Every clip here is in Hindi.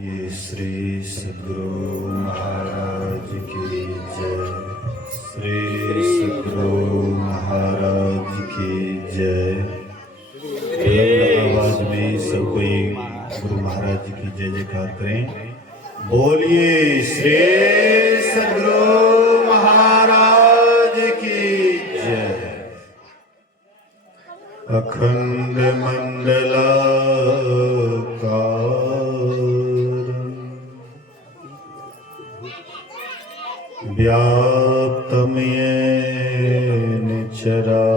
ये श्री सद्गुरु महाराज की जय। श्री सद्गुरु महाराज की जय। आवाज में सब कोई गुरु महाराज की जय जयकार करें। बोलिए श्री सद्गुरु महाराज की जय। अखंड मंडलाकार व्याप्तं येन चराचरम्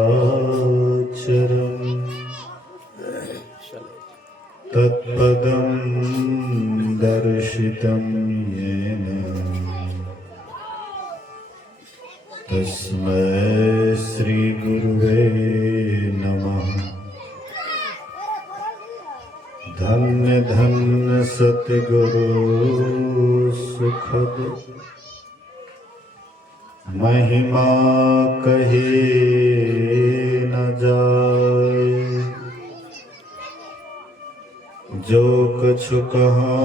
तत्पदं दर्शितं येन तस्मै श्री गुरुवे नमः। धन्य धन्य सतगुरु सुखद महिमा कहे न जाए। जो कछु कहाँ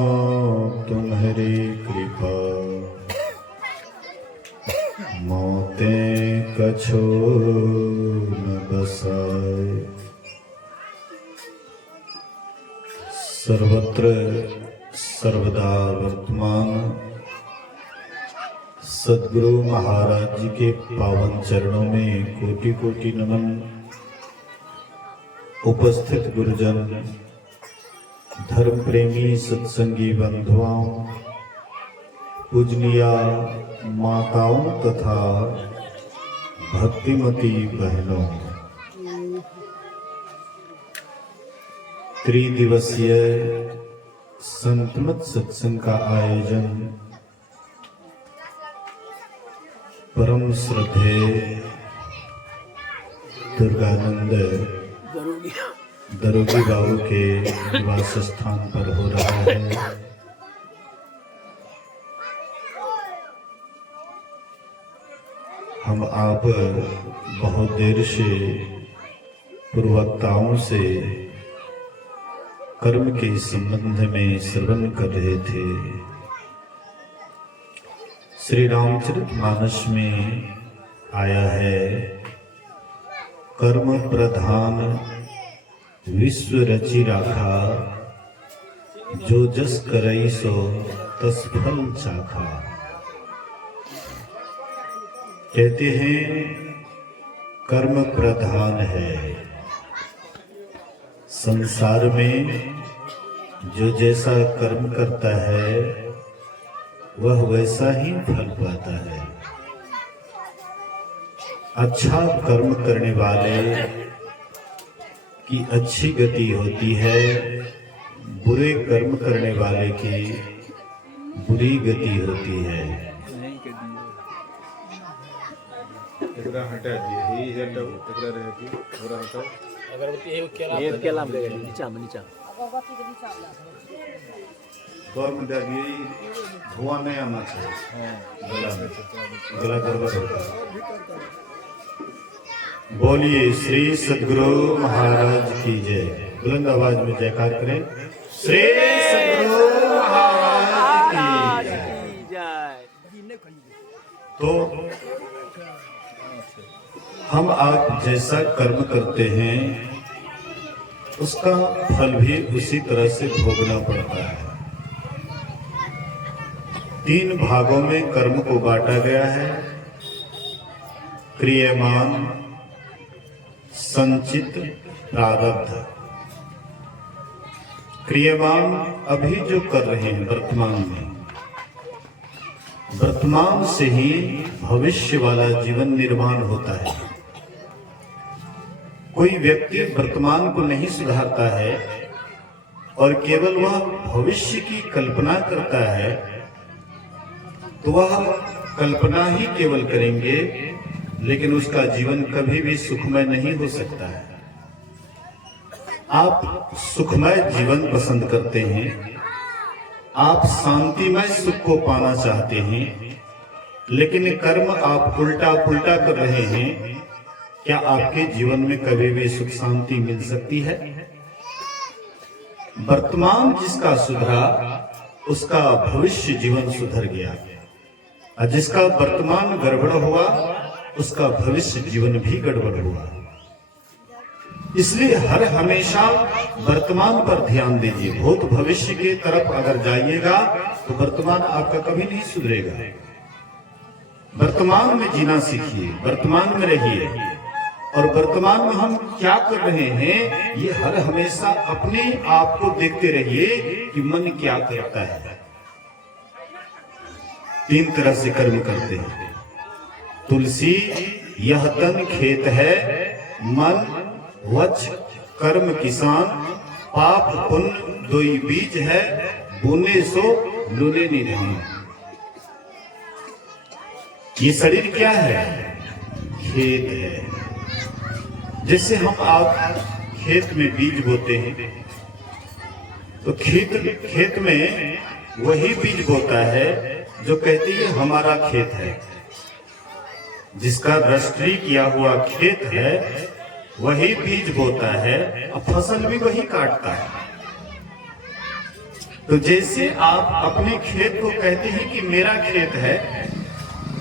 तुम्हारी कृपा मोतें कछु न बसाए। सर्वत्र सर्वदा वर्तमान सद्गुरु महाराज जी के पावन चरणों में कोटि कोटि नमन। उपस्थित गुरुजन, धर्म प्रेमी सत्संगी बंधुओं, पूजनीया माताओं तथा भक्तिमती बहनों, त्रिदिवसीय संतमत सत्संग का आयोजन परम श्रद्धेय दुर्गानंद दरोगी बाबू के निवास स्थान पर हो रहा है। हम आप बहुत देर से पूर्ववक्ताओं से कर्म के संबंध में श्रवण कर रहे थे। श्री रामचरितमानस में आया है, कर्म प्रधान विश्व रचि राखा, जो जस करई सो तस फल चाखा। कहते हैं कर्म प्रधान है। संसार में जो जैसा कर्म करता है वह वैसा ही फल पाता है। अच्छा कर्म करने वाले की अच्छी गति होती है, बुरे कर्म करने वाले की बुरी गति होती है। हटा दिए धुआं नहीं आना चाहिए, गला गड़बड़ होता है। बोलिए श्री सद्गुरु महाराज की जय। बुलंद आवाज में जयकार करें। श्री सद्गुरु महाराज की जय। तो हम आप जैसा कर्म करते हैं उसका फल भी उसी तरह से भोगना पड़ता है। 3 भागों में कर्म को बांटा गया है, क्रियमान, संचित, प्रारब्ध। क्रियमान अभी जो कर रहे हैं वर्तमान से ही भविष्य वाला जीवन निर्माण होता है। कोई व्यक्ति वर्तमान को नहीं सुधारता है और केवल वह भविष्य की कल्पना करता है तो वह कल्पना ही केवल करेंगे, लेकिन उसका जीवन कभी भी सुखमय नहीं हो सकता है। आप सुखमय जीवन पसंद करते हैं, आप शांतिमय सुख को पाना चाहते हैं, लेकिन कर्म आप उल्टा पुल्टा कर रहे हैं। क्या आपके जीवन में कभी भी सुख शांति मिल सकती है? वर्तमान जिसका सुधरा उसका भविष्य जीवन सुधर गया, और जिसका वर्तमान गड़बड़ हुआ उसका भविष्य जीवन भी गड़बड़ हुआ। इसलिए हर हमेशा वर्तमान पर ध्यान दीजिए। भूत भविष्य के तरफ अगर जाइएगा तो वर्तमान आपका कभी नहीं सुधरेगा। वर्तमान में जीना सीखिए, वर्तमान में रहिए, और वर्तमान में हम क्या कर रहे हैं ये हर हमेशा अपने आप को देखते रहिए कि मन क्या करता है। 3 तरह से कर्म करते हैं। तुलसी यह तन खेत है, मन वच कर्म किसान, पाप पुण्य दोई बीज है, बोने सो लुने नहीं रहे। ये शरीर क्या है? खेत है। जैसे हम आप खेत में बीज बोते हैं तो खेत में वही बीज बोता है जो कहती है हमारा खेत है। जिसका रजिस्ट्री किया हुआ खेत है वही बीज बोता है और फसल भी वही काटता है। तो जैसे आप अपने खेत को कहते हैं कि मेरा खेत है,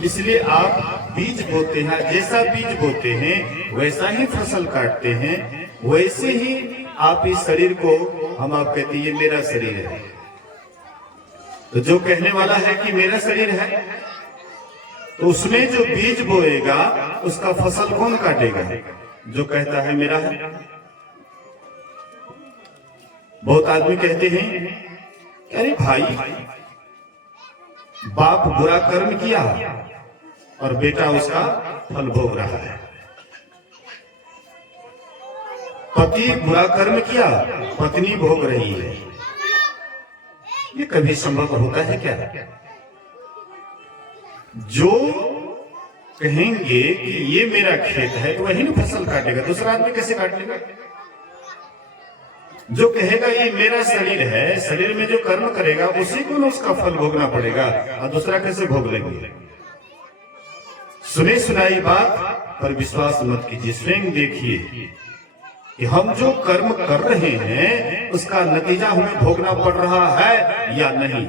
इसलिए आप बीज बोते हैं, जैसा बीज बोते हैं वैसा ही फसल काटते हैं। वैसे ही आप इस शरीर को हम आप कहते हैं ये मेरा शरीर है। तो जो कहने वाला है कि मेरा शरीर है, तो उसमें जो बीज बोएगा उसका फसल कौन काटेगा? जो कहता है मेरा है। बहुत आदमी कहते हैं अरे भाई, बाप बुरा कर्म किया और बेटा उसका फल भोग रहा है। पति बुरा कर्म किया, पत्नी भोग रही है। ये कभी संभव होता है क्या? जो कहेंगे कि ये मेरा खेत है तो वही ना फसल काटेगा, दूसरा आदमी कैसे काट लेगा? जो कहेगा ये मेरा शरीर है, शरीर में जो कर्म करेगा उसी को ना उसका फल भोगना पड़ेगा, और दूसरा कैसे भोग लेंगे? सुने सुनाई बात पर विश्वास मत कीजिए, स्वयं देखिए कि हम जो कर्म कर रहे हैं उसका नतीजा हमें भोगना पड़ रहा है या नहीं।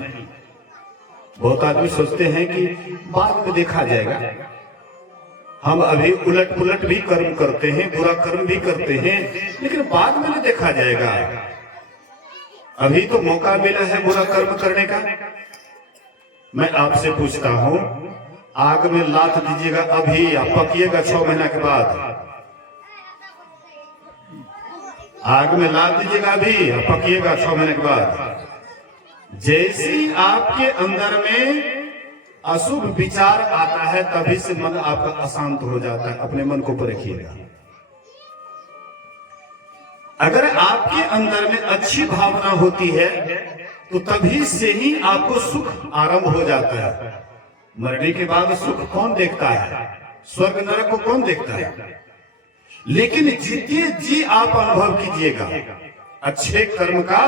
बहुत आदमी सोचते हैं कि बाद में देखा जाएगा। हम अभी उलट पुलट भी कर्म करते हैं, बुरा कर्म भी करते हैं, लेकिन बाद में नहीं देखा जाएगा। अभी तो मौका मिला है बुरा कर्म करने का। मैं आपसे पूछता हूं, आग में लात दीजिएगा अभी या पकिएगा 6 महीना के बाद? आग में लात दीजिएगा अभी या पकिएगा 6 महीने के बाद? जैसे ही आपके अंदर में अशुभ विचार आता है तभी से मन आपका अशांत हो जाता है। अपने मन को परखिएगा। अगर आपके अंदर में अच्छी भावना होती है तो तभी से ही आपको सुख आरंभ हो जाता है। मरने के बाद सुख कौन देखता है? स्वर्ग नरक को कौन देखता है? लेकिन जितने जी आप अनुभव कीजिएगा अच्छे कर्म का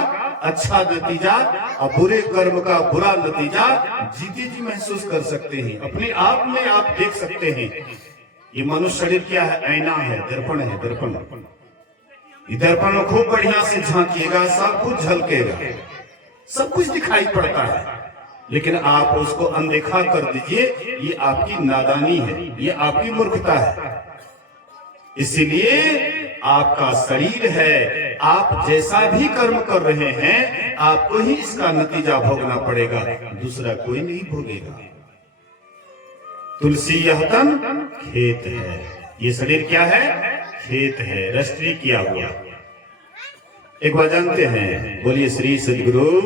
अच्छा नतीजा और बुरे कर्म का बुरा नतीजा जीते जी महसूस कर सकते हैं। अपने आप में आप देख सकते हैं। ये मनुष्य शरीर क्या है? ऐना है, दर्पण है, दर्पण। दर्पण में खूब बढ़िया से झांकिएगा, सब कुछ झलकेगा, सब कुछ दिखाई पड़ता है, लेकिन आप उसको अनदेखा कर दीजिए। ये आपकी नादानी है, ये आपकी मूर्खता है। इसीलिए आपका शरीर है, आप जैसा भी कर्म कर रहे हैं आपको ही इसका नतीजा भोगना पड़ेगा, दूसरा कोई नहीं भोगेगा। तुलसी यह तन खेत है। ये शरीर क्या है? खेत है, रजिस्ट्री किया हुआ। एक बार जानते हैं, बोलिए श्री सदगुरु।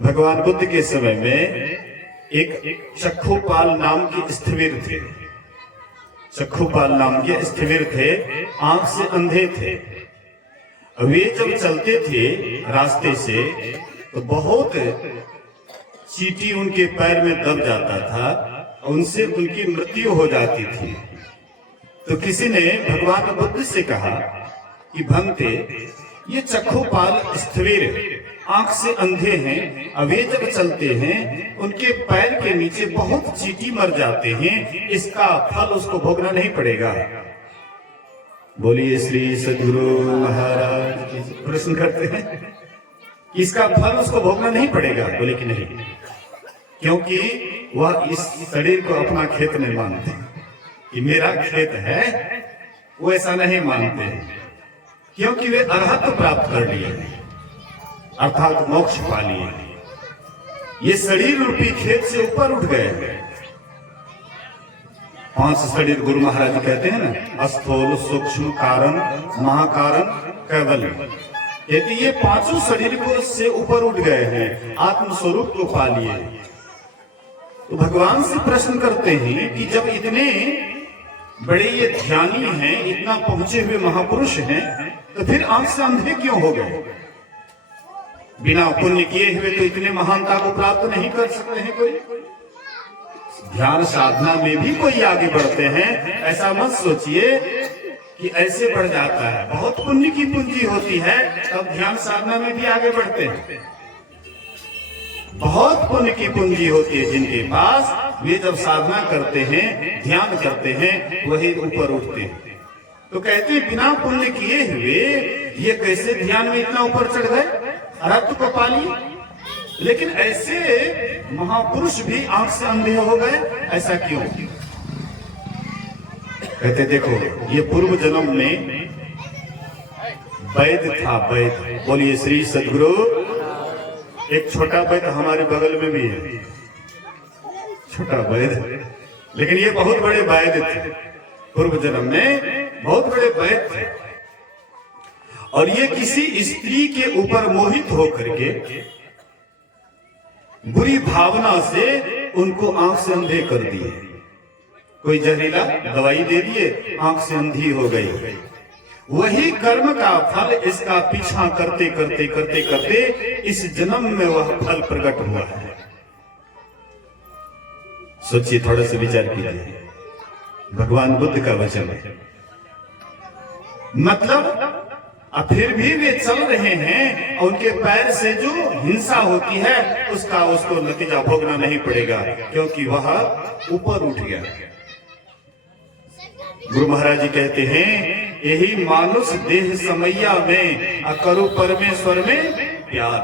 भगवान बुद्ध के समय में एक चक्षुपाल नाम के स्थविर थे। चक्षुपाल नाम के स्थविर थे, आंख से अंधे थे। वे जब चलते थे रास्ते से तो बहुत चींटी उनके पैर में दब जाता था, उनसे उनकी मृत्यु हो जाती थी। तो किसी ने भगवान बुद्ध से कहा कि भंते, ये चक्षुपाल स्थविर आंख से अंधे हैं, अब वे जब चलते हैं उनके पैर के नीचे बहुत चींटी मर जाते हैं, इसका फल उसको भोगना नहीं पड़ेगा? बोलिए श्री सदगुरु महाराज। प्रश्न करते हैं कि इसका फल उसको भोगना नहीं पड़ेगा? बोले कि नहीं, क्योंकि वह इस शरीर को अपना खेत नहीं मानते कि मेरा खेत है, वो ऐसा नहीं मानते, क्योंकि वे अरहत प्राप्त कर लिए, अर्थात मोक्ष पा लिए। ये शरीर रूपी खेत से ऊपर उठ गए। 5 शरीर गुरु महाराज कहते हैं ना, स्थूल, सूक्ष्म, कारण, महाकारण, कैवल्य। कहते ये 5 शरीर को से ऊपर उठ गए हैं, आत्म स्वरूप को पा लिए। तो भगवान से प्रश्न करते हैं कि जब इतने बड़े ये ध्यानी हैं, इतना पहुंचे हुए महापुरुष हैं, तो फिर आंख से अंधे क्यों हो गए? बिना पुण्य किए हुए तो इतने महानता को प्राप्त नहीं कर सकते हैं कोई? ध्यान साधना में भी कोई आगे बढ़ते हैं, ऐसा मत सोचिए कि ऐसे बढ़ जाता है। बहुत पुण्य की पूंजी होती है, तब ध्यान साधना में भी आगे बढ़ते हैं। बहुत पुण्य की पूंजी होती है जिनके पास, वे जब साधना करते हैं, ध्यान करते हैं, वही ऊपर उठते हैं। तो कहते हैं बिना पुण्य किए हुए ये कैसे ध्यान में इतना ऊपर चढ़ गए, अरहत को पा लिए? लेकिन ऐसे महापुरुष भी आंख से अंधे हो गए, ऐसा क्यों? कहते देखो, ये पूर्व जन्म में वैद्य था, वैद्य। बोलिए श्री सद्गुरु। एक छोटा वैद्य हमारे बगल में भी है, छोटा वैद्य, लेकिन ये बहुत बड़े वैद्य थे। पूर्व जन्म में बहुत बड़े वैद्य थे, और ये किसी स्त्री के ऊपर मोहित होकर के बुरी भावना से उनको आंख से अंधे कर दिए। कोई जहरीला दवाई दे दिए, आंख से अंधी हो गई। वही कर्म का फल इसका पीछा करते करते करते करते इस जन्म में वह फल प्रकट हुआ है। सोचिए, थोड़ा सा विचार कीजिए। भगवान बुद्ध का वचन है, मतलब अब फिर भी वे चल रहे हैं, और उनके पैर से जो हिंसा होती है उसका उसको नतीजा भोगना नहीं पड़ेगा, क्योंकि वह ऊपर उठ गया। गुरु महाराज जी कहते हैं, यही मानुष देह समैया में अकरु परमेश्वर में प्यार।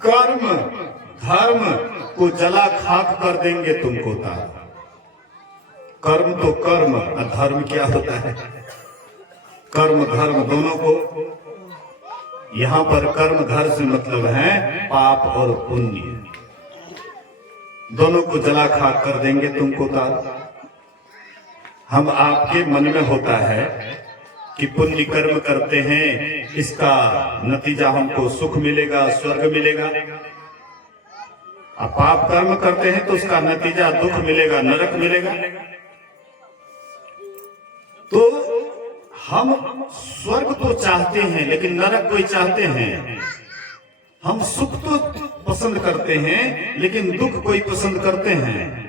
कर्म धर्म को जला खाक कर देंगे तुमको तार। कर्म तो कर्म, और धर्म क्या होता है? कर्म धर्म दोनों को, यहां पर कर्म धर्म से मतलब है पाप और पुण्य, दोनों को जला खाक कर देंगे तुमको तार। हम आपके मन में होता है कि पुण्य कर्म करते हैं, इसका नतीजा हमको सुख मिलेगा, स्वर्ग मिलेगा। अब पाप कर्म करते हैं तो उसका नतीजा दुख मिलेगा, नरक मिलेगा। तो हम स्वर्ग तो चाहते हैं, लेकिन नरक कोई चाहते हैं। हम सुख तो पसंद करते हैं, लेकिन दुख कोई पसंद करते हैं।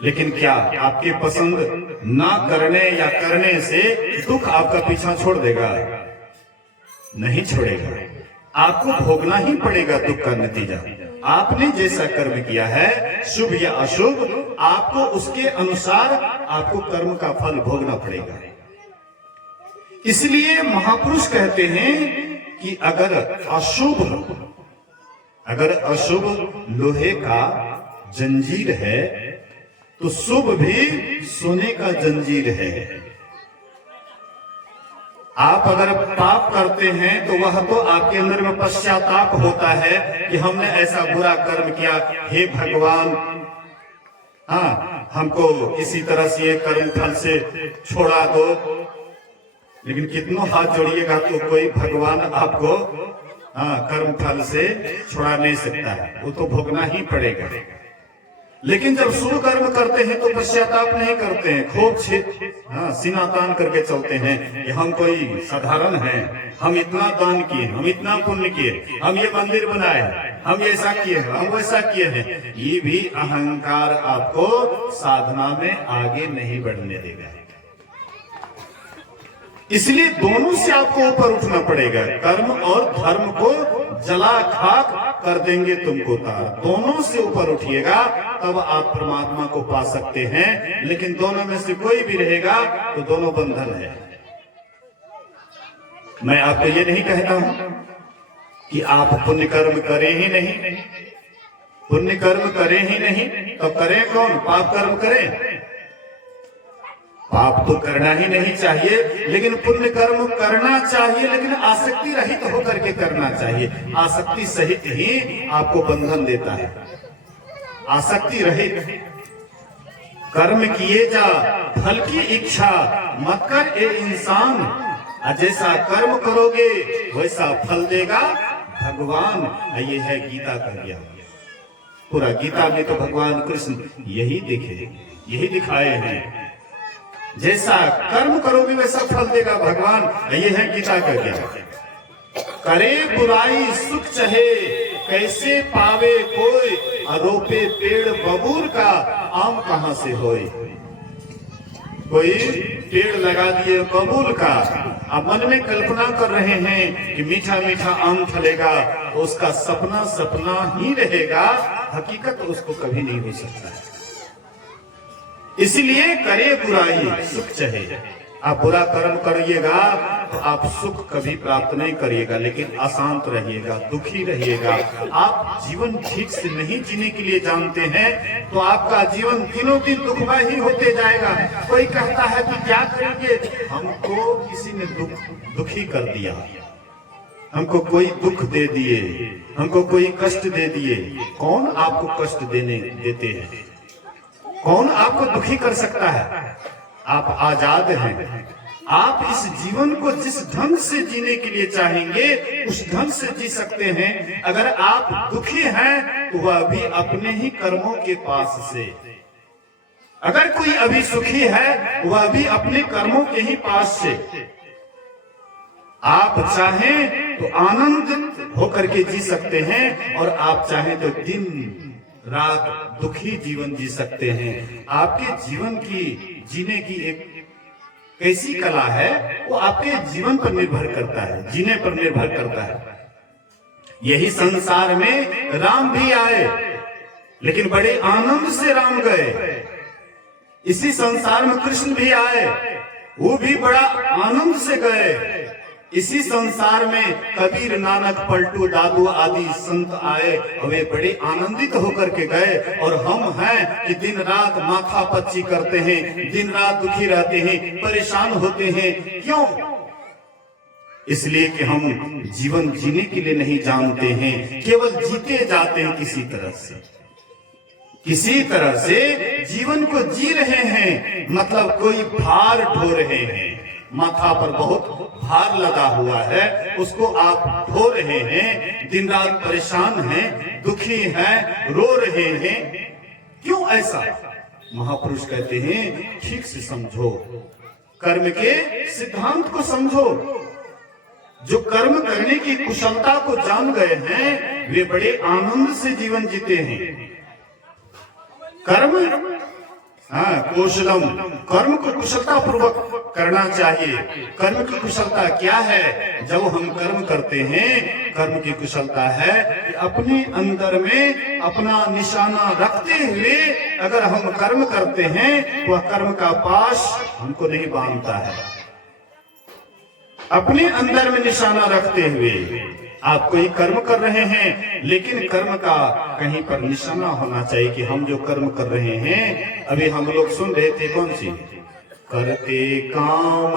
लेकिन क्या आपके पसंद ना करने या करने से दुख आपका पीछा छोड़ देगा? नहीं छोड़ेगा। आपको भोगना ही पड़ेगा दुख का नतीजा। आपने जैसा कर्म किया है, शुभ या अशुभ, आपको उसके अनुसार आपको कर्म का फल भोगना पड़ेगा। इसलिए महापुरुष कहते हैं कि अगर अशुभ लोहे का जंजीर है, तो शुभ भी सोने का जंजीर है। आप अगर पाप करते हैं तो वह तो आपके अंदर में पश्चाताप होता है कि हमने ऐसा बुरा कर्म किया, हे भगवान, हाँ हमको इसी तरह से ये कर्म फल से छोड़ा दो। लेकिन कितनों हाथ जोड़िएगा तो कोई भगवान आपको कर्म फल से छुड़ा नहीं सकता है, वो तो भोगना ही पड़ेगा। लेकिन जब शुभ कर्म करते हैं तो पश्चाताप नहीं करते हैं, खूब सीना तान करके चलते हैं कि हम कोई साधारण हैं, हम इतना दान किए, हम इतना पुण्य किए, हम ये मंदिर बनाए, हम ऐसा किए हैं, हम वैसा किए हैं। ये भी अहंकार आपको साधना में आगे नहीं बढ़ने देगा। इसलिए दोनों से आपको ऊपर उठना पड़ेगा। कर्म और धर्म को जला खाक कर देंगे तुमको तार। दोनों से ऊपर उठिएगा तब आप परमात्मा को पा सकते हैं। लेकिन दोनों में से कोई भी रहेगा तो दोनों बंधन है। मैं आपको ये नहीं कहता हूं कि आप पुण्य कर्म करें ही नहीं, पुण्य कर्म करें ही नहीं तो करें कौन? पाप कर्म करें? पाप तो करना ही नहीं चाहिए, लेकिन पुण्य कर्म करना चाहिए, लेकिन आसक्ति रहित होकर के करना चाहिए। आसक्ति सहित ही आपको बंधन देता है। आसक्ति रहित कर्म किए जा, फल की इच्छा मत कर ए इंसान। जैसा कर्म करोगे वैसा फल देगा भगवान। ये है गीता का ज्ञान। पूरा गीता में तो भगवान कृष्ण यही दिखाए हैं। जैसा कर्म करोगे वैसा फल देगा भगवान। ये है गीता का ज्ञान। करे बुराई सुख चहे, कैसे पावे कोई, आरोपे पेड़ बबूर का, आम कहां से होए। कोई पेड़ लगा दिए बबूल का, अब मन में कल्पना कर रहे हैं कि मीठा मीठा आम फलेगा, उसका सपना सपना ही रहेगा, हकीकत उसको कभी नहीं हो सकता है। इसलिए करे बुराई सुख चहे। आप बुरा कर्म करिएगा तो आप सुख कभी प्राप्त नहीं करिएगा, लेकिन अशांत रहिएगा, दुखी रहिएगा। आप जीवन ठीक से नहीं जीने के लिए जानते हैं तो आपका जीवन दिनों दिन दुखमय ही होते जाएगा। कोई कहता है कि क्या करेंगे, हमको किसी ने दुखी कर दिया, हमको कोई दुख दे दिए, हमको कोई कष्ट दे दिए। कौन आपको कष्ट देते हैं? कौन आपको दुखी कर सकता है? आप आजाद हैं। आप इस जीवन को जिस ढंग से जीने के लिए चाहेंगे उस ढंग से जी सकते हैं। अगर आप दुखी हैं तो वह भी अपने ही कर्मों के पास से, अगर कोई अभी सुखी है वह भी अपने कर्मों के ही पास से। आप चाहें तो आनंद होकर के जी सकते हैं और आप चाहें तो दिन रात दुखी जीवन जी सकते हैं। आपके जीवन की जीने की एक कैसी कला है वो आपके जीवन पर निर्भर करता है, जीने पर निर्भर करता है। यही संसार में राम भी आए लेकिन बड़े आनंद से राम गए। इसी संसार में कृष्ण भी आए, वो भी बड़ा आनंद से गए। इसी संसार में कबीर, नानक, पलटू, दादू आदि संत आए और वे बड़े आनंदित होकर के गए। और हम हैं कि दिन रात माथा पच्ची करते हैं, दिन रात दुखी रहते हैं, परेशान होते हैं। क्यों? इसलिए कि हम जीवन जीने के लिए नहीं जानते हैं, केवल जीते जाते हैं किसी तरह से जीवन को जी रहे हैं। मतलब कोई भार ढो रहे हैं, माथा पर बहुत भार लगा हुआ है, उसको आप ढो रहे हैं, दिन रात परेशान हैं, दुखी हैं, रो रहे हैं। क्यों ऐसा? महापुरुष कहते हैं ठीक से समझो, कर्म के सिद्धांत को समझो। जो कर्म करने की कुशलता को जान गए हैं वे बड़े आनंद से जीवन जीते हैं। कर्म कौशलम, कर्म को कुशलता पूर्वक करना चाहिए। कर्म की कुशलता क्या है? जब हम कर्म करते हैं, कर्म की कुशलता है कि अपने अंदर में अपना निशाना रखते हुए अगर हम कर्म करते हैं वह कर्म का पाश हमको नहीं बांधता है। अपने अंदर में निशाना रखते हुए आप कोई कर्म कर रहे हैं, लेकिन कर्म का कहीं पर निशाना होना चाहिए कि हम जो कर्म कर रहे हैं। अभी हम लोग सुन रहे थे कौन सी? करते काम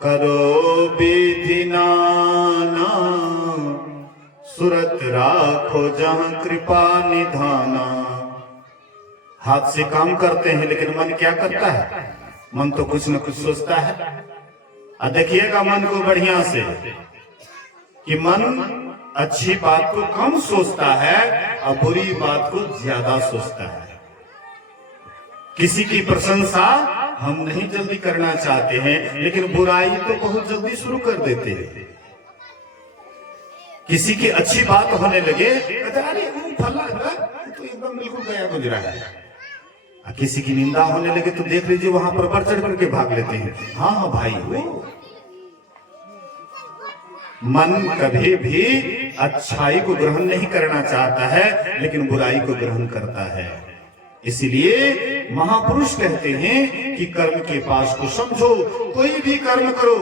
करो विधि नाना, सुरत राखो जहां कृपा निधाना। हाथ से काम करते हैं लेकिन मन क्या करता है? मन तो कुछ न कुछ सोचता है। देखिएगा मन को बढ़िया से कि मन अच्छी बात को कम सोचता है और बुरी बात को ज्यादा सोचता है। किसी की प्रशंसा हम नहीं जल्दी करना चाहते हैं, लेकिन बुराई तो बहुत जल्दी शुरू कर देते हैं। किसी की अच्छी बात होने लगे, अरे फला तो एकदम बिल्कुल गया गुजरा है। किसी की निंदा होने लगे तो देख लीजिए वहां पर बढ़ चढ़ करके भाग लेते हैं। हाँ भाई, वो मन कभी भी अच्छाई को ग्रहण नहीं करना चाहता है, लेकिन बुराई को ग्रहण करता है। इसलिए महापुरुष कहते हैं कि कर्म के पास को समझो। कोई भी कर्म करो,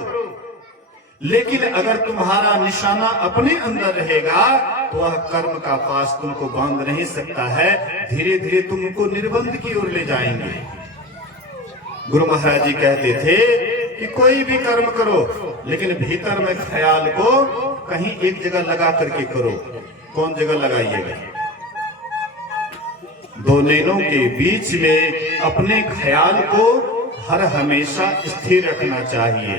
लेकिन अगर तुम्हारा निशाना अपने अंदर रहेगा तो वह कर्म का पास तुमको बांध नहीं सकता है, धीरे धीरे तुमको निर्बंध की ओर ले जाएंगे। गुरु महाराज जी कहते थे कि कोई भी कर्म करो लेकिन भीतर में ख्याल को कहीं एक जगह लगा करके करो। कौन जगह लगाइएगा? दो नैनों के बीच में अपने ख्याल को हर हमेशा स्थिर रखना चाहिए।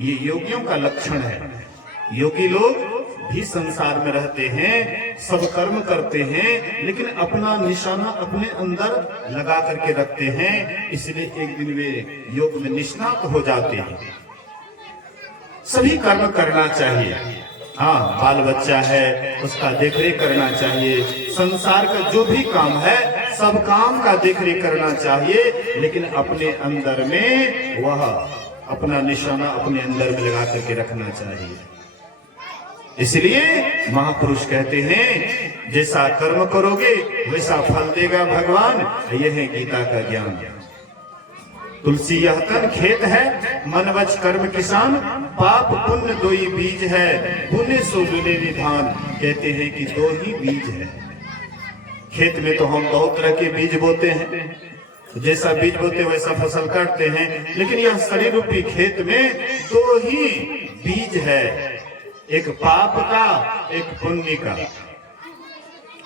ये योगियों का लक्षण है। योगी लोग भी संसार में रहते हैं, सब कर्म करते हैं, लेकिन अपना निशाना अपने अंदर लगा करके रखते हैं। इसलिए एक दिन वे योग में निष्णात हो जाते हैं। सभी कर्म करना चाहिए। हाँ, बाल बच्चा है उसका देखरेख करना चाहिए, संसार का जो भी काम है सब काम का देखरेख करना चाहिए, लेकिन अपने अंदर में वह अपना निशाना अपने अंदर में लगा करके रखना चाहिए। इसलिए महापुरुष कहते हैं जैसा कर्म करोगे वैसा फल देगा भगवान। यह है गीता का ज्ञान। तुलसी यह तन खेत है, मन वच कर्म किसान, पाप पुण्य दो ही बीज है, पुण्य सो दुने निधान। कहते हैं कि दो ही बीज है। खेत में तो हम बहुत तरह के बीज बोते हैं, जैसा बीज बोते वैसा फसल काटते हैं, लेकिन यह शरीर रूपी खेत में दो ही बीज है, एक पाप का एक पुण्य का।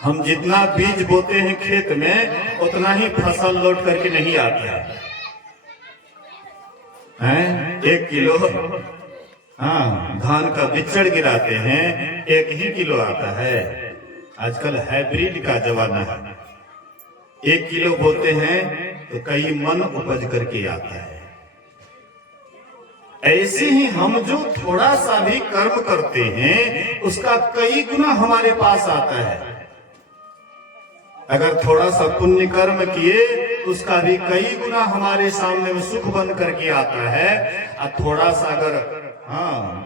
हम जितना बीज बोते हैं खेत में उतना ही फसल लौट करके नहीं आता है। 1 किलो धान का बिचड़ गिराते हैं 1 ही किलो आता है। आजकल हाइब्रिड का जमाना है। 1 किलो बोते हैं तो कई मन उपज करके आता है। ऐसे ही हम जो थोड़ा सा भी कर्म करते हैं उसका कई गुना हमारे पास आता है। अगर थोड़ा सा पुण्य कर्म किए उसका भी कई गुना हमारे सामने में सुख बन करके आता है, और थोड़ा सा अगर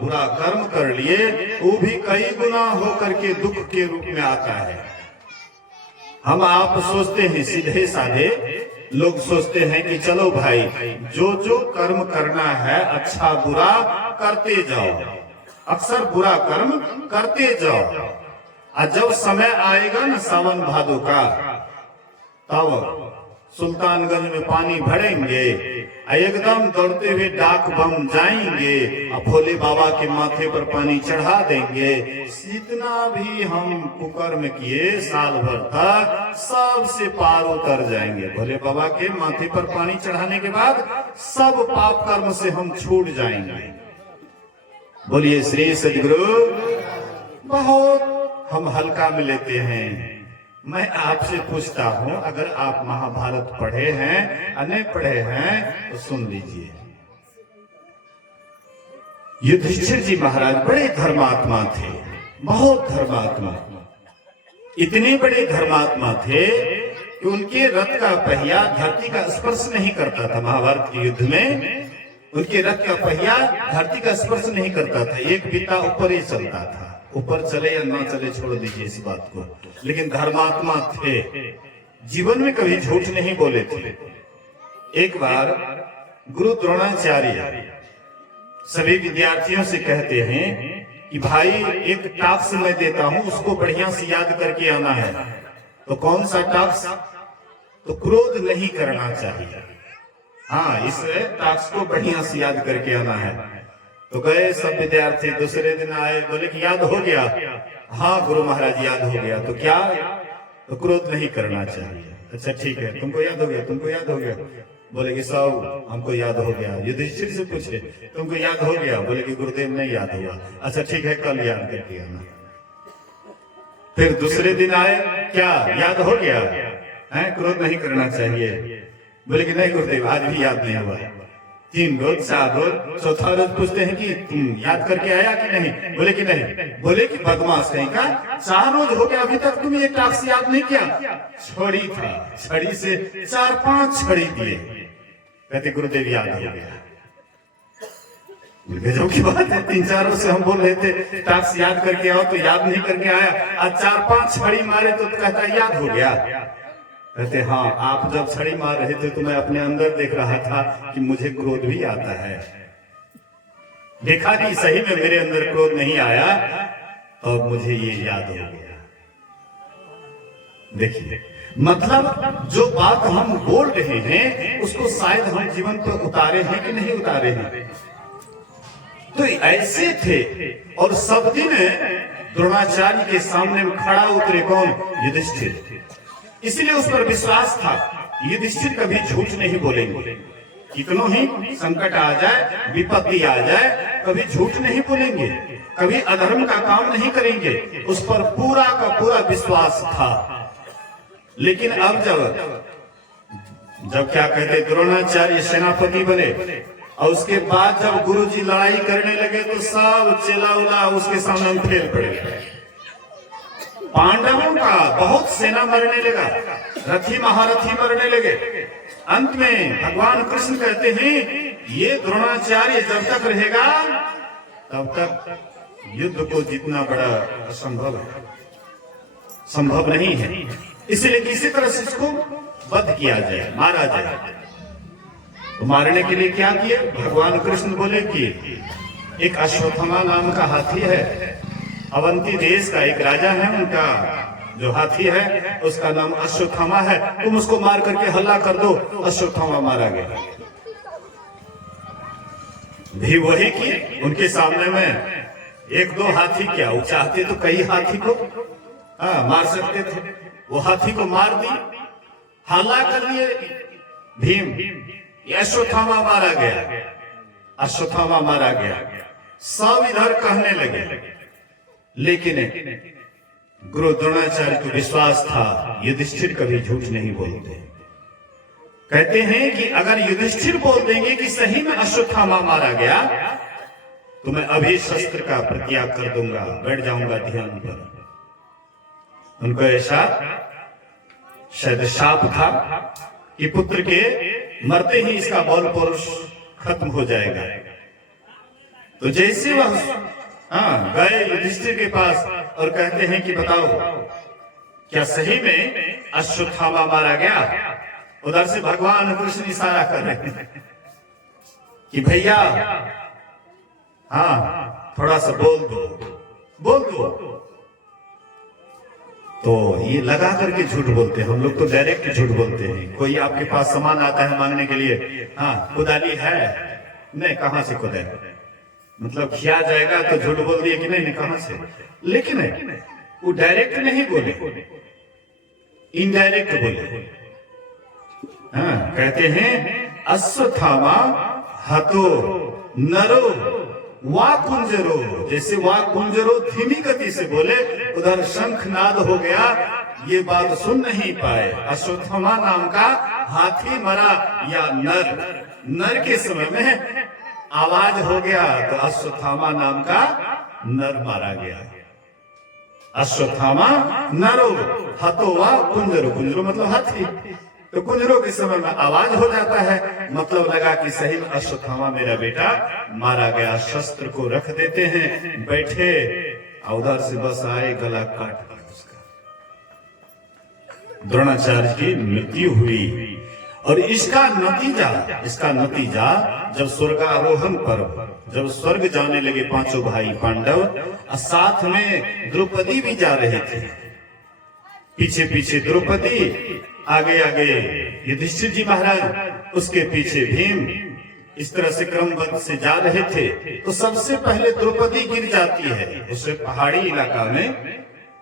बुरा कर्म कर लिए वो भी कई गुना हो करके दुख के रूप में आता है। हम आप सोचते हैं, सीधे साधे लोग सोचते हैं कि चलो भाई जो जो कर्म करना है अच्छा बुरा करते जाओ, अक्सर बुरा कर्म करते जाओ, और जब समय आएगा ना सावन भादो का, तब सुल्तानगंज में पानी भरेंगे, एकदम दौड़ते हुए डाक बम जाएंगे और भोले बाबा के माथे पर पानी चढ़ा देंगे। जितना भी हम कुकर्म किए साल भर तक सबसे पार उतर जाएंगे। भोले बाबा के माथे पर पानी चढ़ाने के बाद सब पाप कर्म से हम छूट जाएंगे। बोलिए श्री सद्गुरु। बहुत हम हल्का में लेते हैं। मैं आपसे पूछता हूं, अगर आप महाभारत पढ़े हैं अने पढ़े हैं तो सुन लीजिए। युधिष्ठिर जी महाराज बड़े धर्मात्मा थे, बहुत धर्मात्मा। इतने बड़े धर्मात्मा थे कि उनके रथ का पहिया धरती का स्पर्श नहीं करता था। महाभारत के युद्ध में उनके रथ का पहिया धरती का स्पर्श नहीं करता था, एक बिता ऊपर ही चलता था। ऊपर चले या ना चले छोड़ दीजिए इस बात को, लेकिन धर्मात्मा थे, जीवन में कभी झूठ नहीं बोले थे। एक बार गुरु द्रोणाचार्य सभी विद्यार्थियों से कहते हैं कि भाई एक टास्क मैं देता हूं, उसको बढ़िया से याद करके आना है। तो कौन सा टास्क? तो क्रोध नहीं करना चाहिए। हाँ, इस टास्क को बढ़िया से याद करके आना है। तो गए सब विद्यार्थी, दूसरे दिन आए, बोले कि याद हो गया? हाँ गुरु महाराज याद हो गया। तो क्या? तो क्रोध नहीं करना चाहिए। अच्छा ठीक है, तुमको याद हो गया? तुमको याद हो गया? बोले कि सब हमको याद हो गया। युधिष्ठिर से पूछे तुमको याद हो गया? बोले कि गुरुदेव नहीं याद हुआ। अच्छा ठीक है, कल याद करके आना। फिर दूसरे दिन आए, क्या याद हो गया? क्रोध नहीं करना चाहिए। बोले कि नहीं गुरुदेव आज भी याद नहीं हुआ। 3 रोज 4 रोज, चौथा रोज पूछते हैं कि तुम याद करके आया कि नहीं? बोले कि नहीं। बोले कि बदमाश कहीं का, 4 रोज हो गया अभी तक तुम ये टास्क याद नहीं किया? छड़ी था, छड़ी से 4-5 छड़ी दिए। कहते गुरुदेव याद हो गया। गजब की बात है, 3-4 रोज से हम बोल रहे थे टास्क याद करके आओ, तो याद नहीं करके आया। आज 4-5 छड़ी मारे तो कहता याद हो गया। कहते हाँ, आप जब छड़ी मार रहे थे तो मैं अपने अंदर देख रहा था कि मुझे क्रोध भी आता है। देखा कि सही में मेरे अंदर क्रोध नहीं आया, तो अब मुझे ये याद हो गया। देखिए, मतलब जो बात हम बोल रहे हैं उसको शायद हम जीवन पर उतारे हैं कि नहीं उतारे हैं। तो ऐसे थे, और सब दिन द्रोणाचार्य के सामने में खड़ा उतरे कौन? युधिष्ठिर। इसलिए उस पर विश्वास था, युधिष्ठिर कभी झूठ नहीं बोलेंगे, कितनों ही संकट आ जाए, विपत्ति आ जाए, कभी झूठ नहीं बोलेंगे, कभी अधर्म का काम नहीं करेंगे, उस पर पूरा का पूरा विश्वास था। लेकिन अब जब क्या कहते, द्रोणाचार्य सेनापति बने, और उसके बाद जब गुरुजी लड़ाई करने लगे तो सब चेला उला उसके सामने फेल पड़े। पांडवों का बहुत सेना मरने लगा, रथी महारथी मरने लगे। अंत में भगवान कृष्ण कहते हैं, ये द्रोणाचार्य जब तक रहेगा तब तक युद्ध को जीतना बड़ा असंभव है, संभव नहीं है। इसलिए किसी तरह से इसको वध किया जाए, मारा जाए। तो मारने के लिए क्या किया? भगवान कृष्ण बोले कि एक अश्वत्थामा नाम का हाथी है, अवंती देश का एक राजा है, उनका जो हाथी है उसका नाम अश्वत्थामा है, तुम उसको मार करके हल्ला कर दो। अश्वत्थामा मारा गया। भी वही किए, उनके सामने में एक दो हाथी क्या, वो चाहते तो कई हाथी को मार सकते थे, वो हाथी को मार दी, हल्ला कर दिए भीम, अश्वत्थामा मारा गया, अश्वत्थामा मारा गया। सब इधर कहने लगे, लेकिन गुरु द्रोणाचार्य को विश्वास था, युधिष्ठिर कभी झूठ नहीं बोलते। कहते हैं कि अगर युधिष्ठिर बोल देंगे कि सही में अश्वत्थामा मारा गया, तो मैं अभी शस्त्र का परित्याग कर दूंगा, बैठ जाऊंगा ध्यान पर। उनको ऐसा शायद शाप था कि पुत्र के मरते ही इसका बल पौरुष खत्म हो जाएगा। तो जैसे वह गए युधिष्ठिर के पास और कहते हैं कि बताओ क्या सही में अश्वत्थामा मारा गया? उधर से भगवान कृष्ण इशारा कर रहे हैं कि भैया थोड़ा सा बोल दो, बोल दो। तो ये लगा करके झूठ बोलते हैं, हम लोग तो डायरेक्ट झूठ बोलते हैं। कोई आपके पास सामान आता है मांगने के लिए, कुदाली है? नहीं, कहां से खुदा है? मतलब खिया जाएगा तो झूठ बोल दिए कि नहीं, कहां से? लेकिन वो डायरेक्ट नहीं बोले, इनडायरेक्ट बोले। कहते हैं अश्वत्थामा हतो नरो वा कुंजरो, जैसे वा कुंजरो धीमी गति से बोले, उधर शंखनाद हो गया, ये बात सुन नहीं पाए। अश्वत्थामा नाम का हाथी मरा या नर के समय में आवाज हो गया, तो अश्वत्थामा नाम का नर मारा गया। अश्वत्थामा नरो हतो वा कुंजरो, कुंजरो मतलब हाथी, तो कुंजरों के समय में आवाज हो जाता है, मतलब लगा कि सही में अश्वत्थामा मेरा बेटा मारा गया। शस्त्र को रख देते हैं, बैठे, उधर से बस आए, गला काट उसका। द्रोणाचार्य की मृत्यु हुई। और इसका नतीजा जब स्वर्गारोहण पर, जब स्वर्ग जाने लगे पांचों भाई पांडव, साथ में द्रौपदी भी जा रहे थे, पीछे पीछे द्रौपदी, आगे आगे युधिष्ठिर जी महाराज, उसके पीछे भीम, इस तरह से क्रमबद्ध से जा रहे थे। तो सबसे पहले द्रौपदी गिर जाती है। उस पहाड़ी इलाका में,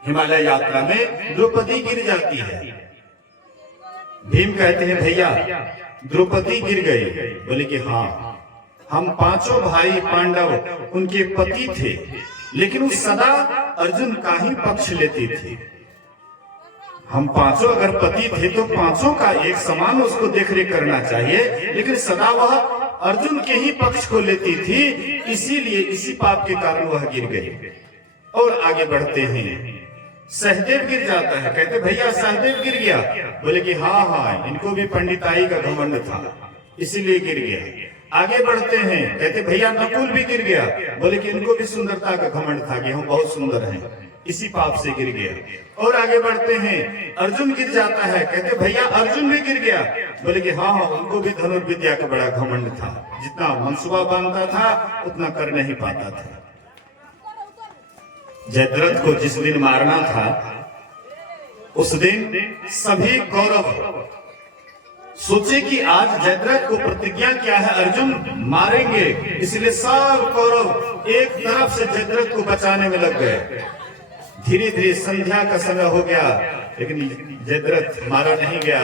हिमालय यात्रा में द्रौपदी गिर जाती है। भीम कहते हैं भैया द्रौपदी गिर गई। बोले कि हाँ, हम पांचों भाई पांडव उनके पति थे, लेकिन वो सदा अर्जुन का ही पक्ष लेती थी। हम पांचों अगर पति थे तो पांचों का एक समान उसको देखरेख करना चाहिए, लेकिन सदा वह अर्जुन के ही पक्ष को लेती थी, इसीलिए इसी पाप के कारण वह गिर गई। और आगे बढ़ते हैं, सहदेव गिर जाता है। कहते भैया सहदेव गिर गया। बोले कि हाँ, इनको भी पंडिताई का घमंड था, इसीलिए गिर गया। आगे बढ़ते हैं, कहते भैया नकुल भी गिर गया। बोले कि इनको भी सुंदरता का घमंड था कि हम बहुत सुंदर हैं, इसी पाप से गिर गया। और आगे बढ़ते हैं, अर्जुन गिर जाता है, कहते भैया अर्जुन भी गिर गया। बोले कि हाँ हाँ, उनको भी धनुर्विद्या का बड़ा घमंड था, जितना मनसुबा बांधता था उतना कर नहीं पाता था। जयद्रथ को जिस दिन मारना था उस दिन सभी कौरव सोचे कि आज जयद्रथ को प्रतिज्ञा किया है अर्जुन मारेंगे, इसलिए सब कौरव एक तरफ से जयद्रथ को बचाने में लग गए। धीरे धीरे संध्या का समय हो गया, लेकिन जयद्रथ मारा नहीं गया।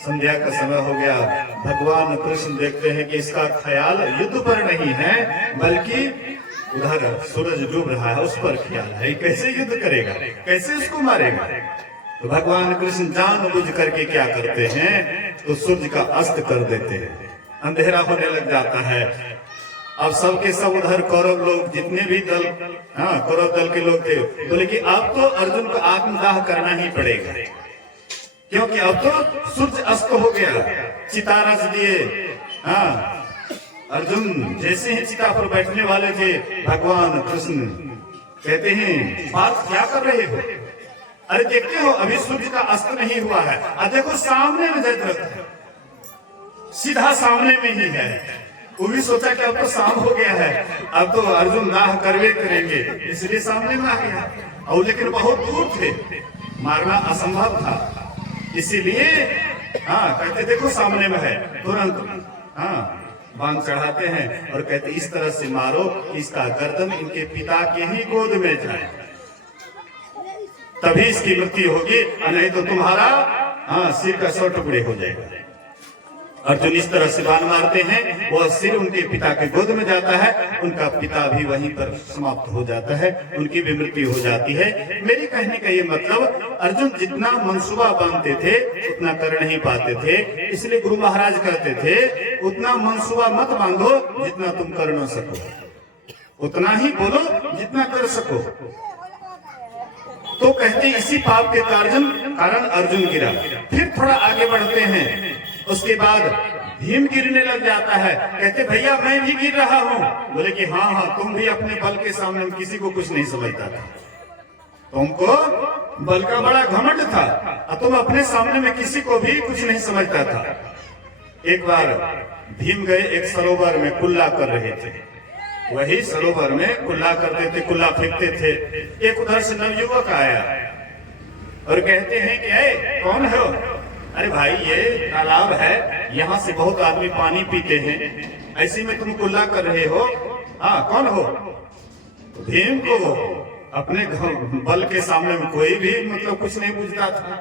संध्या का समय हो गया, भगवान कृष्ण देखते हैं कि इसका ख्याल युद्ध पर नहीं है, बल्कि उधर सूरज डूब रहा है उस पर ख्याल है। कैसे युद्ध करेगा, कैसे उसको मारेगा। तो भगवान कृष्ण जानबूझ करके क्या करते हैं, तो सूर्य का अस्त कर देते हैं, अंधेरा होने लग जाता है। अब सबके सब उधर कौरव लोग जितने भी दल, हाँ कौरव दल के लोग थे, बोले कि अब तो अर्जुन को आत्मदाह करना ही पड़ेगा, क्योंकि अब तो सूर्य अस्त हो गया। चिता रच दिए। हाँ, अर्जुन जैसे ही चिता पर बैठने वाले थे, भगवान कृष्ण कहते हैं बात क्या कर रहे हो, अरे देखते हो अभी सूर्य का अस्त नहीं हुआ है, देखो सामने में जयद्रथ है, सीधा सामने में ही है। वो भी सोचा कि अब तो शाम हो गया है, अब तो अर्जुन दाह करवे करेंगे, इसलिए सामने में आ गया। और लेकिन बहुत दूर थे, मारना असंभव था, इसीलिए हाँ कहते देखो सामने में है। तुरंत हाँ बांध चढ़ाते हैं और कहते इस तरह से मारो इसका गर्दन इनके पिता के ही गोद में जाए, तभी इसकी मृत्यु होगी, नहीं तो तुम्हारा हाँ सिर का 100 टुकड़े हो जाएगा। अर्जुन इस तरह से बाण मारते हैं, वह सिर उनके पिता के गोद में जाता है, उनका पिता भी वहीं पर समाप्त हो जाता है, उनकी भी मृत्यु हो जाती है। मेरे कहने का ये मतलब, अर्जुन जितना मनसूबा बांधते थे उतना कर नहीं पाते थे, इसलिए गुरु महाराज कहते थे उतना मनसूबा मत बांधो जितना तुम कर न सको, उतना ही बोलो जितना कर सको। तो कहते इसी पाप के कारण अर्जुन गिरा। फिर थोड़ा आगे बढ़ते हैं, उसके बाद भीम गिरने लग जाता है, कहते भैया मैं भी गिर रहा हूँ। बोले कि हाँ हाँ, तुम भी अपने बल के सामने किसी को कुछ नहीं समझता था, तुमको बल का बड़ा घमंड था, और तुम अपने सामने में किसी को भी कुछ नहीं समझता था। एक बार भीम गए एक सरोवर में कुल्ला कर रहे थे, वही सरोवर में कुल्ला करते थे, कुल्ला फेंकते थे। एक उधर से नवयुवक आया और कहते हैं कि ए कौन हो, अरे भाई ये तालाब है, यहाँ से बहुत आदमी पानी पीते हैं, ऐसे में तुम कुल्ला कर रहे हो, हाँ कौन हो। भीम को अपने बल के सामने में कोई भी मतलब कुछ नहीं पूछता था,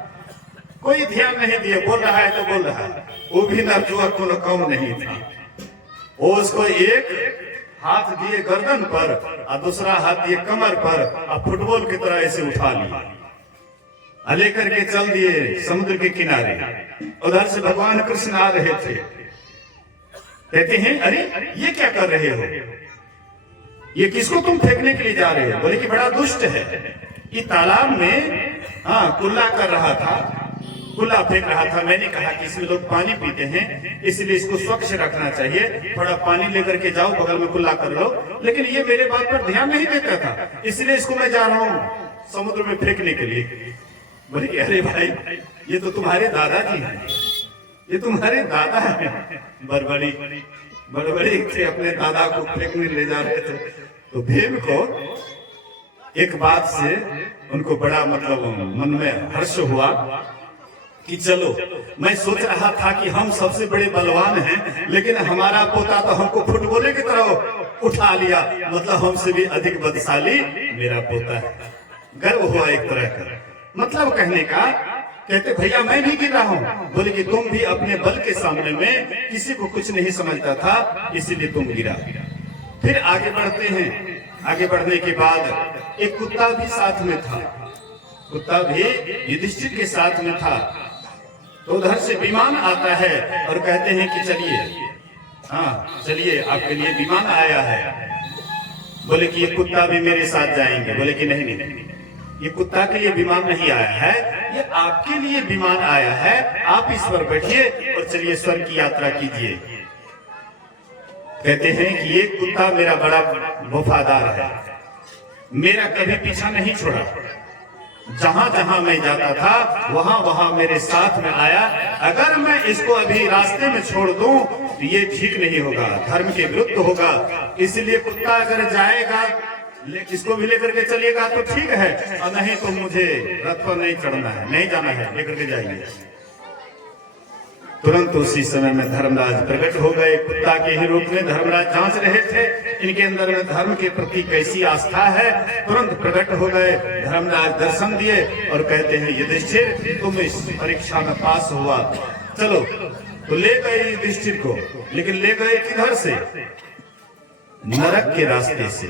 कोई ध्यान नहीं दिए, बोल रहा है तो बोल रहा है। वो भी नवयुवक को कम नहीं था, वो उसको एक हाथ दिए गर्दन पर और दूसरा हाथ दिए कमर पर, और फुटबॉल की तरह ऐसे उठा लिया, लेकर के चल दिए समुद्र के किनारे। उधर से भगवान कृष्ण आ रहे थे, कहते हैं अरे ये क्या कर रहे हो, ये किसको तुम फेंकने के लिए जा रहे हो। बोले कि बड़ा दुष्ट है, ये तालाब में हाँ कुल्ला कर रहा था, कुल्ला फेंक रहा था। मैंने कहा कि इसमें लोग पानी पीते हैं, इसलिए इसको स्वच्छ रखना चाहिए, थोड़ा पानी लेकर के जाओ, बगल में कुल्ला कर लो। लेकिन ये मेरे बात पर ध्यान नहीं देता था, इसलिए इसको मैं जा रहा हूँ समुद्र में फेंकने के लिए। बोले कि अरे भाई ये तो तुम्हारे दादाजी हैं, ये तुम्हारे दादा हैं, बड़बड़ी थे, अपने दादा को फेंकने ले जा रहे थे। तो भीम को एक बात से उनको बड़ा मतलब मन में हर्ष हुआ कि चलो, मैं सोच रहा था कि हम सबसे बड़े बलवान हैं, लेकिन हमारा पोता तो हमको फुटबॉल की तरह उठा लिया, मतलब हमसे भी अधिक बलशाली मेरा पोता है। गर्व हुआ एक तरह का, मतलब कहने का। कहते भैया मैं भी गिर रहा हूँ। बोले कि तुम भी अपने बल के सामने में किसी को कुछ नहीं समझता था, इसीलिए तुम गिरा। फिर आगे बढ़ते हैं, आगे बढ़ने के बाद एक कुत्ता भी साथ में था, कुत्ता भी युधिष्ठिर के साथ में था। तो उधर से विमान आता है और कहते हैं कि चलिए, हाँ चलिए आपके लिए विमान आया है। बोले कि ये कुत्ता भी मेरे साथ जाएंगे। बोले कि नहीं नहीं, ये कुत्ता के लिए विमान नहीं आया है, ये आपके लिए विमान आया है, आप इस पर बैठिए और चलिए स्वर्ग की यात्रा कीजिए। कहते हैं कि ये कुत्ता मेरा बड़ा वफादार है, मेरा कभी पीछा नहीं छोड़ा। जहां जहां मैं जाता था वहां वहां मेरे साथ में आया। अगर मैं इसको अभी रास्ते में छोड़ दूं तो ये ठीक नहीं होगा, धर्म के विरुद्ध होगा। इसलिए कुत्ता अगर जाएगा इसको भी लेकर के चलिएगा तो ठीक है, और नहीं तो मुझे रथ पर नहीं चढ़ना है, नहीं जाना है, लेकर के जाइए। तुरंत उसी समय में धर्मराज प्रकट हो गए। कुत्ता के ही रूप में धर्मराज जांच रहे थे इनके अंदर में धर्म के प्रति कैसी आस्था है। तुरंत प्रकट हो गए, धर्मराज दर्शन दिए और कहते हैं युधिष्ठिर तुम इस परीक्षा में पास हुआ, चलो। तो ले गए युधिष्ठिर को, लेकिन ले गए किधर से? नरक के रास्ते से,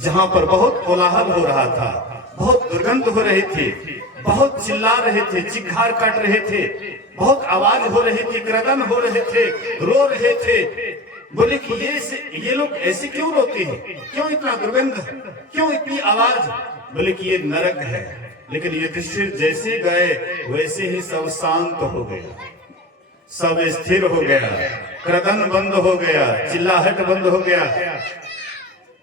जहां पर बहुत कोलाहल हो रहा था, बहुत दुर्गंध हो रही थी, बहुत चिल्ला रहे थे, चिक्कार काट रहे थे, बहुत आवाज हो रही थी, क्रदन हो रहे थे, रो रहे थे। बोले कि ये लोग ऐसे क्यों रोते हैं, क्यों इतना दुर्गंध, क्यों इतनी आवाज? बोले कि ये नरक है। लेकिन युधिष्ठिर जैसे गए वैसे ही सब शांत हो गया, सब स्थिर हो गया, क्रदन बंद हो गया, चिल्लाहट बंद हो गया।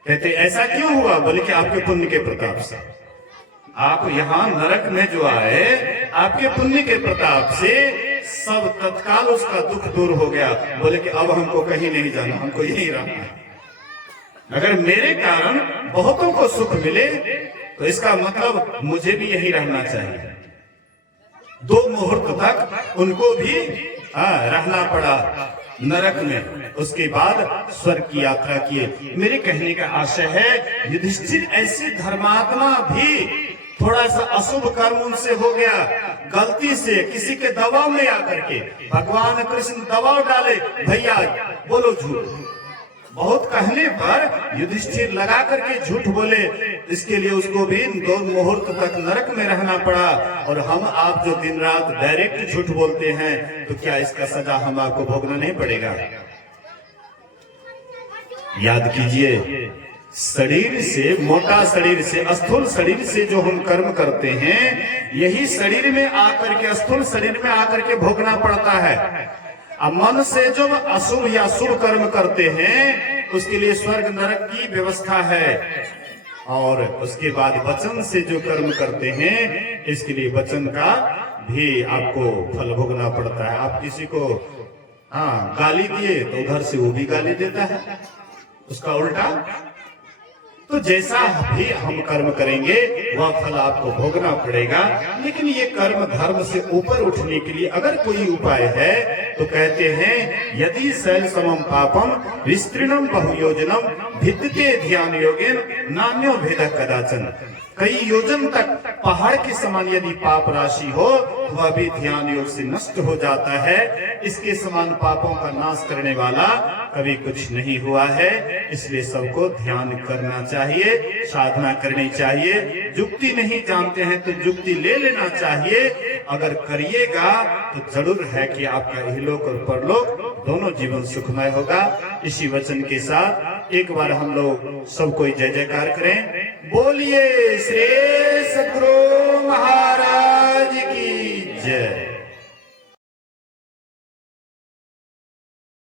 कहते ऐसा क्यों हुआ? बोले कि आपके पुण्य के प्रताप से, आप यहाँ नरक में जो आए आपके पुण्य के प्रताप से सब तत्काल उसका दुख दूर हो गया। बोले कि अब हमको कहीं नहीं जाना, हमको यहीं रहना है। अगर मेरे कारण बहुतों को सुख मिले तो इसका मतलब मुझे भी यहीं रहना चाहिए। 2 मुहूर्त तक उनको भी रहना पड़ा नरक में। उसके बाद स्वर्ग की यात्रा किए। मेरे कहने का आशय है युधिष्ठिर ऐसे धर्मात्मा भी थोड़ा सा अशुभ कर्म उनसे हो गया, गलती से किसी के दबाव में आकर के भगवान कृष्ण दबाव डाले, भैया बोलो झूठ। बहुत कहने पर युधिष्ठिर लगा करके झूठ बोले, इसके लिए उसको भी 2 मुहूर्त तक नरक में रहना पड़ा। और हम आप जो दिन रात डायरेक्ट झूठ बोलते हैं तो क्या इसका सजा हम आपको भोगना नहीं पड़ेगा? याद कीजिए, शरीर से, मोटा शरीर से, स्थूल शरीर से जो हम कर्म करते हैं यही शरीर में आकर के, स्थूल शरीर में आकर के भोगना पड़ता है। अब मन से जो अशुभ या शुभ कर्म करते हैं उसके लिए स्वर्ग नरक की व्यवस्था है, और उसके बाद वचन से जो कर्म करते हैं इसके लिए वचन का भी आपको फल भोगना पड़ता है। आप किसी को गाली दिए तो उधर से वो भी गाली देता है, उसका उल्टा। तो जैसा भी हम कर्म करेंगे वह फल आपको भोगना पड़ेगा। लेकिन ये कर्म धर्म से ऊपर उठने के लिए अगर कोई उपाय है तो कहते हैं यदि शैल समम पापम विस्तृणम बहुयोजनम भिद्यते ध्यान योगेन नान्यो भेद कदाचन। कई योजन तक पहाड़ के समान यदि पाप राशि हो तो वह भी ध्यान योग से नष्ट हो जाता है। इसके समान पापों का नाश करने वाला कभी कुछ नहीं हुआ है। इसलिए सबको ध्यान करना चाहिए, साधना करनी चाहिए। जुक्ति नहीं जानते हैं तो जुक्ति ले लेना चाहिए। अगर करिएगा तो जरूर है कि आपका इहलोक और परलोक दोनों जीवन सुखमय होगा। इसी वचन के साथ एक बार हम लोग सब कोई जय जयकार करें। बोलिए श्री सद्गुरु महाराज।